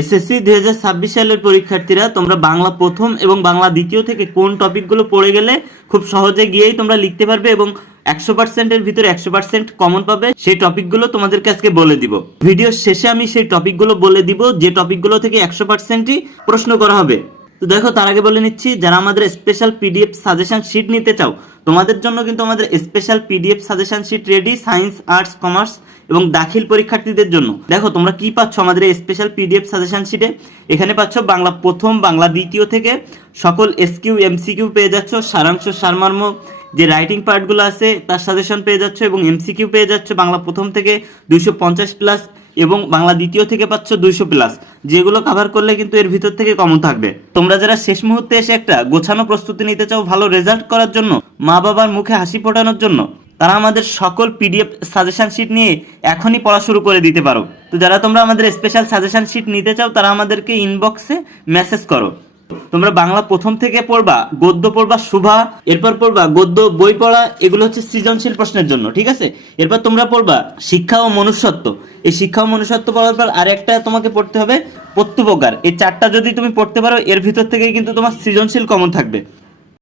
SSC 2026 সালের পরীক্ষার্থীরা তোমরা বাংলা প্রথম এবং বাংলা দ্বিতীয় থেকে কোন টপিকগুলো পড়ে গেলে খুব সহজে গিয়েই তোমরা লিখতে পারবে এবং 100%-এর ভিতরে 100% কমন পাবে, সেই টপিকগুলো তোমাদেরকে আজকে বলে দিব। ভিডিওর শেষে আমি সেই টপিকগুলো বলে দিব যে টপিকগুলো থেকে 100%ই প্রশ্ন করা হবে। তো দেখো, তার আগে বলে নিচ্ছি, যারা আমাদের স্পেশাল পিডিএফ সাজেশন শিট নিতে চাও তোমাদের জন্য কিন্তু আমাদের special PDF suggestion sheet ready, science, arts, commerce এবং দাখিল পরীক্ষার্থীদের জন্য। দেখো তোমরা কি পাচ্ছ আমাদের এই স্পেশাল পিডিএফ সাজেশন শিটে। এখানে পাচ্ছ বাংলা প্রথম, বাংলা দ্বিতীয় থেকে সকল এসকিউ এমসিকিউ পেয়ে যাচ্ছ, সারাংশ সারমর্ম যে রাইটিং পার্টগুলো আছে তার সাজেশন পেয়ে যাচ্ছ এবং এমসিকিউ পেয়ে যাচ্ছ বাংলা প্রথম থেকে 250 প্লাস এবং বাংলা দ্বিতীয় থেকে পাচ্ছ 200 প্লাস, যেগুলো কভার করলে কিন্তু এর ভিতর থেকে কমন থাকবে। তোমরা যারা শেষ মুহূর্তে এসে একটা গোছানো প্রস্তুতি নিতে চাও ভালো রেজাল্ট করার জন্য, মা বাবার মুখে হাসি ফোটানোর জন্য, তারা আমাদের সকল পিডিএফ সাজেশন শিট নিয়ে এখনই পড়া শুরু করে দিতে পারো। তো যারা তোমরা আমাদের স্পেশাল সাজেশন শিট নিতে চাও তারা আমাদেরকে ইনবক্সে মেসেজ করো। তোমরা বাংলা প্রথম থেকে পড়বা, গদ্য পড়বা শুভা, এরপর পড়বা গদ্য বই পড়া, এগুলো হচ্ছে সৃজনশীল প্রশ্নের জন্য, ঠিক আছে। এরপর তোমরা পড়বা শিক্ষা ও মনুষ্যত্ব। এই শিক্ষা ও মনুষ্যত্ব পড়ার পর আরেকটা তোমাকে পড়তে হবে প্রত্যুপকার। এই চারটা যদি তুমি পড়তে পারো এর ভিতর থেকেই কিন্তু তোমার সৃজনশীল কমন থাকবে।